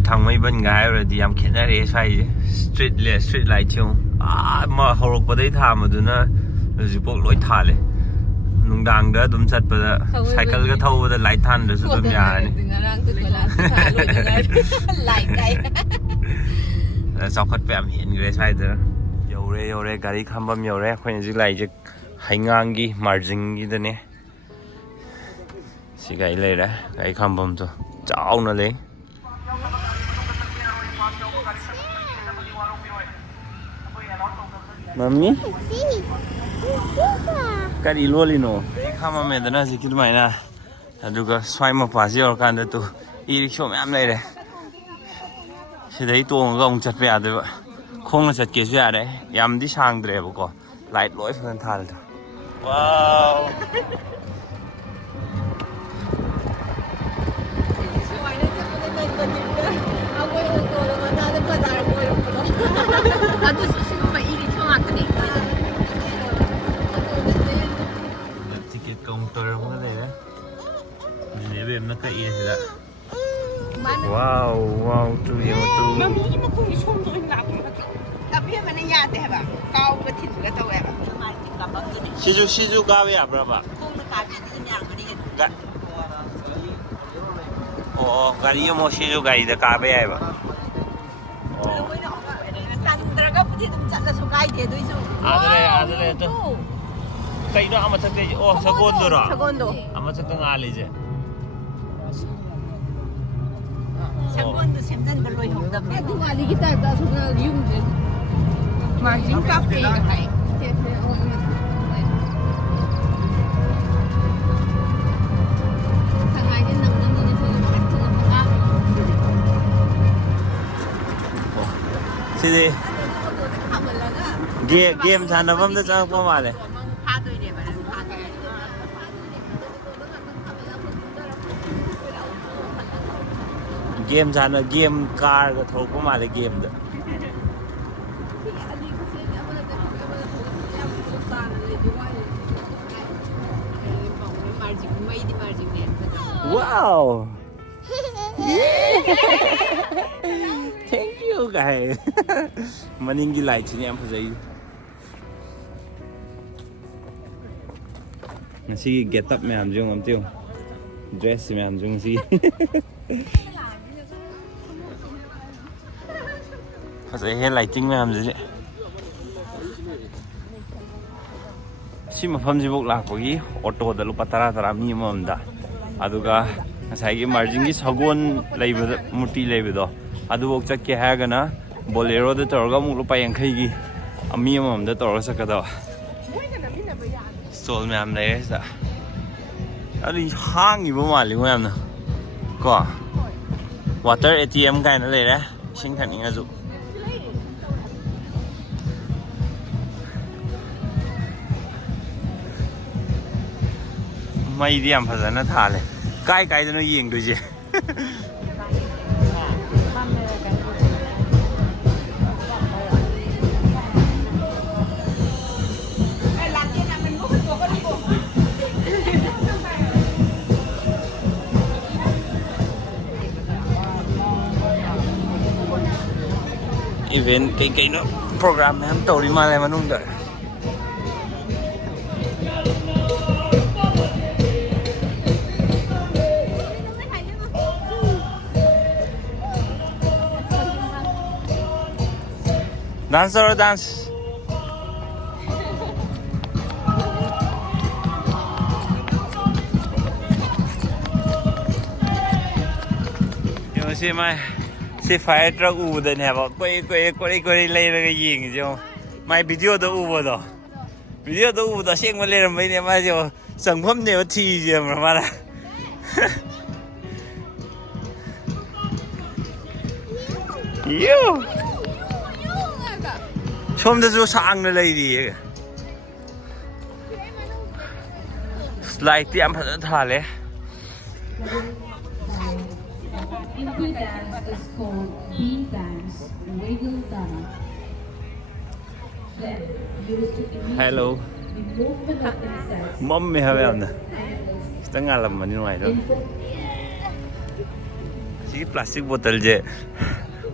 ꯑꯩꯈꯣꯏ ꯊꯥꯡꯃꯩꯕꯟꯒ ꯍꯥꯏꯔꯨꯔꯗꯤ ꯌꯥꯝ ꯈꯦꯠꯅꯔꯦ ꯁ꯭ꯋꯥꯏꯁꯦ ꯁ꯭ꯇ꯭ꯔꯤꯠ ꯂꯥꯏꯠꯁꯦ ꯍꯧꯔꯛꯄꯗꯩ ꯊꯥꯟꯕꯗꯨꯅ ꯍꯧꯖꯤꯛꯐꯥꯎ ꯂꯣꯏ ꯊꯥꯜꯂꯦ ꯅꯨꯡꯗꯥꯡꯗ ꯑꯗꯨꯝ ꯆꯠꯄꯗ ꯁꯥꯏꯀꯜꯒ ꯊꯧꯕꯗ ꯂꯥꯏꯠ ꯊꯥꯟꯗ꯭ꯔꯁꯨ ꯑꯗꯨꯝ ꯌꯥꯔꯅꯤ ꯆꯥꯎꯈꯠꯄ ꯌꯥꯝ ꯍꯦꯟꯈ꯭ꯔꯦ ꯁ꯭ꯋꯥꯏꯗ ꯌꯧꯔꯦ ꯒꯥꯔꯤ ꯈꯥꯝꯕꯝ ꯌꯧꯔꯦ ꯑꯩꯈꯣꯏꯅ ꯍꯧꯖꯤꯛ ꯂꯥꯛꯏꯁꯦ ꯍꯩꯉꯥꯡꯒꯤ ꯃꯥꯔꯖꯤꯡꯒꯤꯗꯅꯦ ꯁꯤ ꯒꯥꯔꯤ ꯂꯩꯔꯦ ꯒꯥꯔꯤ ꯈꯥꯝꯕꯝꯗꯣ ꯆꯥꯎꯅ ꯂꯩ ꯃꯝꯃꯤ ꯀꯔꯤ ꯂꯣꯜꯂꯤꯅꯣ ꯒꯥꯔꯤ ꯈꯥꯝꯃꯝꯃꯦꯗꯅ ꯍꯧꯖꯤꯛꯀꯤ ꯑꯗꯨꯃꯥꯏꯅ ꯑꯗꯨꯒ ꯁ꯭ꯋꯥꯏ ꯃꯄꯥꯁꯤ ꯌꯧꯔꯀꯥꯟꯗ ꯇꯨ ꯏ ꯔꯤꯛꯁꯣ ꯃꯌꯥꯝ ꯂꯩꯔꯦ ꯁꯤꯗꯩ ꯇꯣꯡꯉꯒ ꯑꯃꯨꯛ ꯆꯠꯄ ꯌꯥꯗꯣꯏꯕ ꯈꯣꯡꯅ ꯆꯠꯀꯦꯁꯨ ꯌꯥꯔꯦ ꯌꯥꯝꯗꯤ ꯁꯥꯡꯗ꯭ꯔꯦꯕꯀꯣ ꯂꯥꯏꯠ ꯂꯣꯏ ꯐꯖꯅ ꯊꯥꯜꯂꯦ ꯋꯥꯎ ꯇꯤꯀꯦꯠ ꯀꯥꯎꯟꯇꯔ ꯑꯃꯒ ꯂꯩꯔꯦ ꯅꯦꯕꯦꯝꯅ ꯀꯛꯏ ꯁꯤꯗ ꯋꯥꯎ ꯇꯨ ꯌꯦꯡꯉꯣ ꯇꯨ ꯃꯃꯤꯒꯤ ꯃꯈꯣꯡꯒꯤ ꯁꯣꯝꯗ ꯑꯣꯏꯅ ꯂꯥꯛꯄ ꯑꯕꯦꯝꯃꯅ ꯌꯥꯗꯦ ꯍꯥꯏꯕ ꯀꯥꯎꯕ ꯊꯤꯟꯕꯒ ꯇꯧꯋꯦꯕ ꯁꯤꯁꯨ ꯀꯥꯕ ꯌꯥꯕ꯭ꯔꯕ ꯈꯣꯡꯅ ꯀꯥꯕꯤꯗꯤ ꯌꯥꯔꯝꯒꯅꯤ ꯑꯣ ꯒꯥꯔꯤ ꯑꯃꯨꯛ ꯁꯤꯁꯨ ꯒꯥꯔꯤꯗ ꯀꯥꯕ ꯌꯥꯏꯕ ꯇꯟꯗ꯭ꯔꯒꯕꯨꯗꯤ ꯑꯗꯨꯝ ꯆꯠꯂꯁꯨ ꯀꯥꯏꯗꯦ ꯑꯗꯨꯏꯁꯨ ꯑꯥꯗ ꯂꯩ ꯀꯩꯅꯣ ꯑꯃꯊꯛꯇꯩꯁꯦ ꯑꯣ ꯁꯒꯣꯜꯗꯨꯔꯣ ꯁꯒꯣꯜꯗꯣ ꯑꯃꯊꯛꯇ ꯉꯥꯜꯂꯤꯁꯦ ꯁꯒꯣꯜꯗꯣ ꯁꯦꯝꯖꯤꯟꯕ ꯂꯣꯏꯍꯧꯗꯕꯅꯦ ꯗꯤꯋꯥꯂꯤꯒꯤ ꯇꯥꯏꯞꯇ ꯑꯁꯨꯝꯅ ꯌꯨꯝꯁꯦ ꯃꯥꯔꯖꯤꯡ ꯀꯥꯐꯦꯒ ꯍꯥꯏ ꯁꯤꯗꯤ ꯒꯦꯝ ꯁꯥꯟꯅꯐꯝꯗ ꯆꯪꯉꯛꯄ ꯃꯥꯜꯂꯦ ꯒꯦꯝ ꯀꯥꯔꯒ ꯊꯧꯔꯛꯄ ꯃꯥꯜꯂꯦ ꯒꯦꯝꯗ Wow! Thank you guys. Maninggi light sini yang fazai. Nasi get up me amjung amtiu. Dress me amjung si. Fazai he lighting me amjung. Si mafamjibuk lakpagi auto da lupa tara mi amamda. Aduga ngsaigi marjingi sagon leibada murti leibado adubok chakke hagana bolero da torga muk lupa yankhaigi ami amamda torga sakada stol me am leire sa ali hangi bo mali mo yamna ko water ATM kaina leire sing thaninga ju mai di am phajana thale kai dano yeng doje event kai no program ham tori male manung da Dancer or dance? You see my fire truck over there have a quay later ying. My video the over though. Video the over the shame will later make a some home never tease you, Ramana. You. ꯁꯣꯝꯗꯁꯨ ꯁꯥꯡꯅ ꯂꯩꯔꯤꯌꯦ ꯂꯥꯏꯠꯇꯤ ꯌꯥꯝ ꯐꯖꯅ ꯊꯥꯜꯂꯦ hello ꯃꯝꯃꯦ ꯍꯥꯏꯕ ꯌꯥꯝꯅ ꯈꯤꯇꯪ ꯉꯥꯜꯂꯝꯃꯅꯤ ꯅꯨꯡꯉꯥꯏꯗꯣ 이 플라스틱 보틀제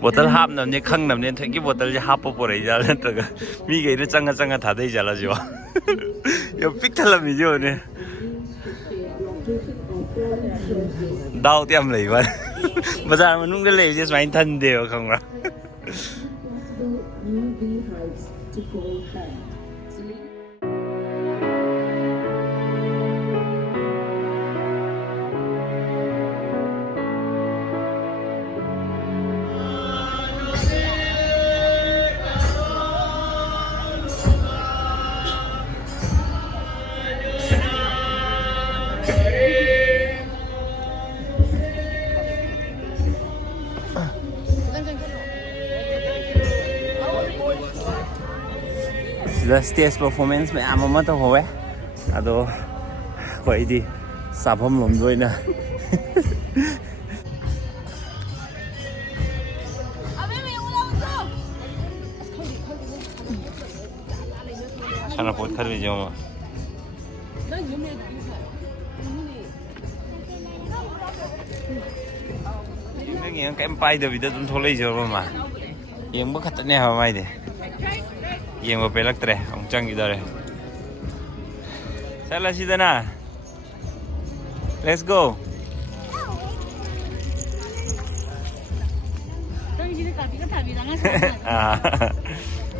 보틀 합남네 캉남네 되게 보틀제 합법 버리자 그러다가 미게 이래 짱가 다 되잖아 지금 요 픽탈람이죠 네 đau tem lấy vậy bây giờ mà nung cái lấy cho máy thân đều không ạ The stage performance mấy am mà tao hỏi à đó vậy đi sạp hôm lồng đuôi nè sao nó phốt khát bây giờ mà cái gì cái em bay được vì tôi không thôi lấy giờ mà em bất khát nè hả mày đi Yang pelak tre, ang chang idare. Sala sida na. Let's go.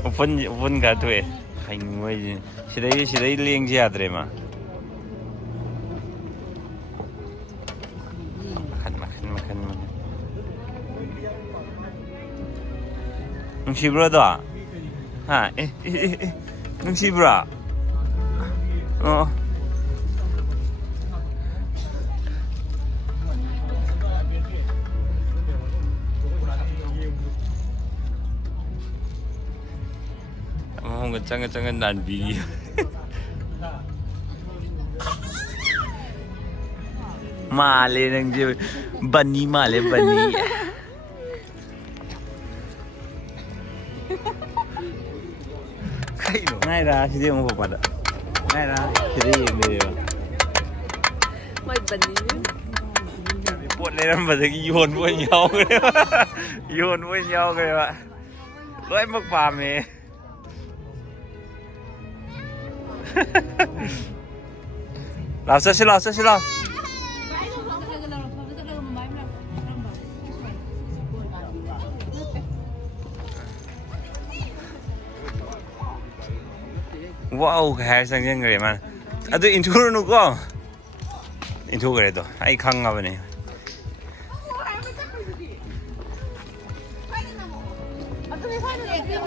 Open ka tu eh. Kain mo eh. Sidai liang siya tre ma. Makan. Ang sibro do. Ha, nung sibra. Oh. Ang gacang nanbi. Male nang je bunny male bunny. Ngay ra thì không phục mặt ạ. Ngay ra thì đi về. Mày bẩn đi. Cuộn lên em vào cái yồn với nhau kìa. Yồn với nhau kìa bạn. Lỗi mắc phàm này. Lao xin lao. Wow, hai sang yang kere man. Ado intro nu ko. Intro kere to. Ai khang nga bane.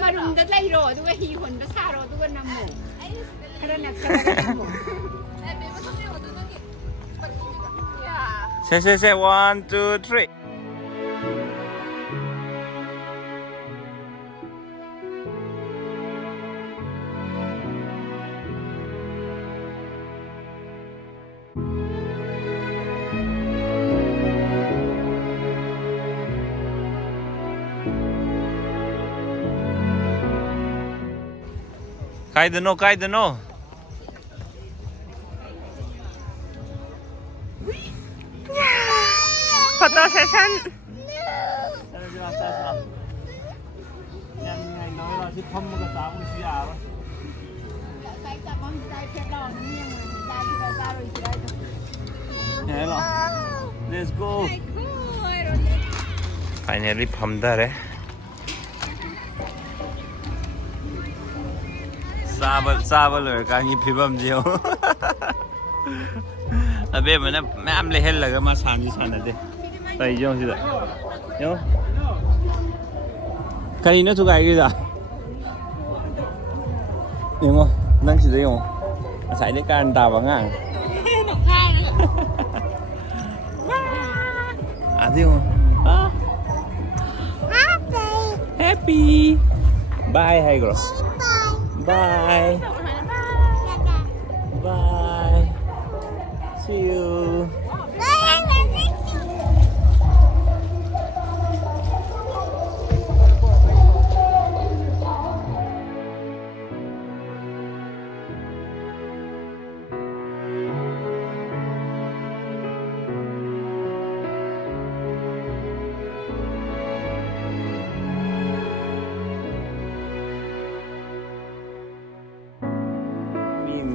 Marung dat lai ro, tu ka hi hon ka sa ro, tu ka nam mo. Kara nak Say 1 2 3. Kay dano. Photo session. Let's go. Finally phamda re. Saba rồi cả như phim âm chiều. Ở bên mà nó em lấy hết là cái mà sàn này đi. Đây vô gì vậy? Vô. Cái này nó thuộc cái gì vậy? Đúng không? Đang chỉ đấy không? Sai đấy cái anh ta bằng à? À thế không? Happy. Bye hay girl. Bye. Bye. See you.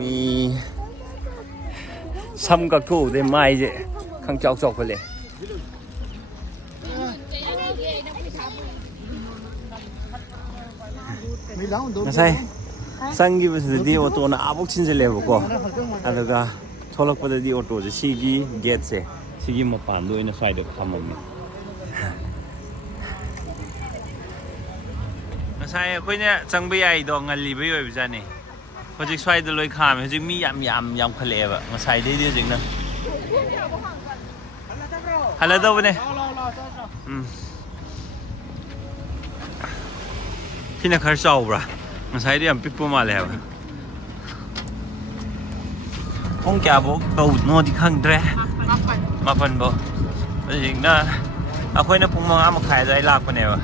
มีซ้ำกับทู่ได้ไม้เจ้ข้างจอกจอกไปเลยไม่ใช่สั่งกี่บาทดีออโต้น่ะอาบุกชินเจเลยบุกก็แล้วก็ทอลกไปดีออโต้จะซีกีเกตเซ่ซีกีมาผ่านด้วยนะไฟเด็กทำมันไม่ใช่คุยเนี่ยจังไปใหญ่ดองเงินรีบอยู่แบบนี้พอจิกไฟเดลอยข้ามพอจิกมียำทะเลแบบมาใส่ได้ดีจริงนะฮัลโหลตัวเนี่ยที่นักข่าวสาวปะมาใส่ได้ยำปิ๊บปุ๊บมาแล้วห้องแกบอกตัวโน้ตที่ข้างเดรมาพันบ่จริงนะเอาคุยนะพุ่งมาเอามาขายได้ลากไปเนี่ยวะ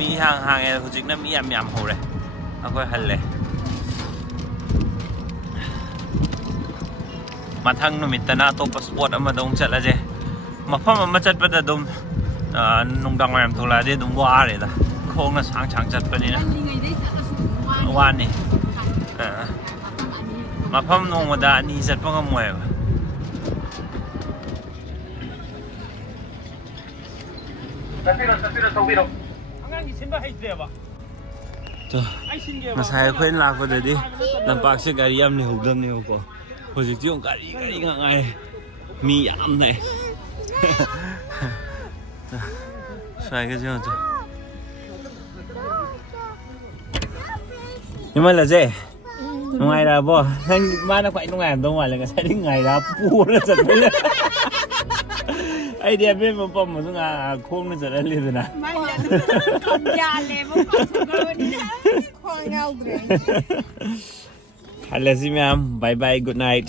มีห่างเออจริงนะมียำหัวเลยเอาคุยหันเลยมาทางนุ่มิตนาโตปัสปอร์ตมาดงจัดละเจมาพ่อมาจัดประดมนุ่งดังแหวนทุลาเดดงว้าเลยนะโค้งน่ะช้างจัดไปนี่นะวานนี่มาพ่อนุ่งมาดานี่จัดพ่อขโมยวะมาใส่เพื่อนลากไปเดี๋ยวดิลำปากเสียการยำนี่หุบดำนี่หุบก็พอจิ๋วการีง่ายมียำเลยใส่ก็เจ้าจ้ะยังไงล่ะเจ๊ยังไงล่ะบ่ท่านบ้านนักไปตรงไหนตรงวันเลยก็ใช้ได้ไงล่ะปูน่ะจัดไปเลยไอเดียเป็นมันปั๊มมันต้องโค้งน่ะจัดได้เลยนะไม่เลยคำยาเลยมันก็สุดเลยนี่ควางเอาเลยฮัลโหลสิแม่บายบาย good night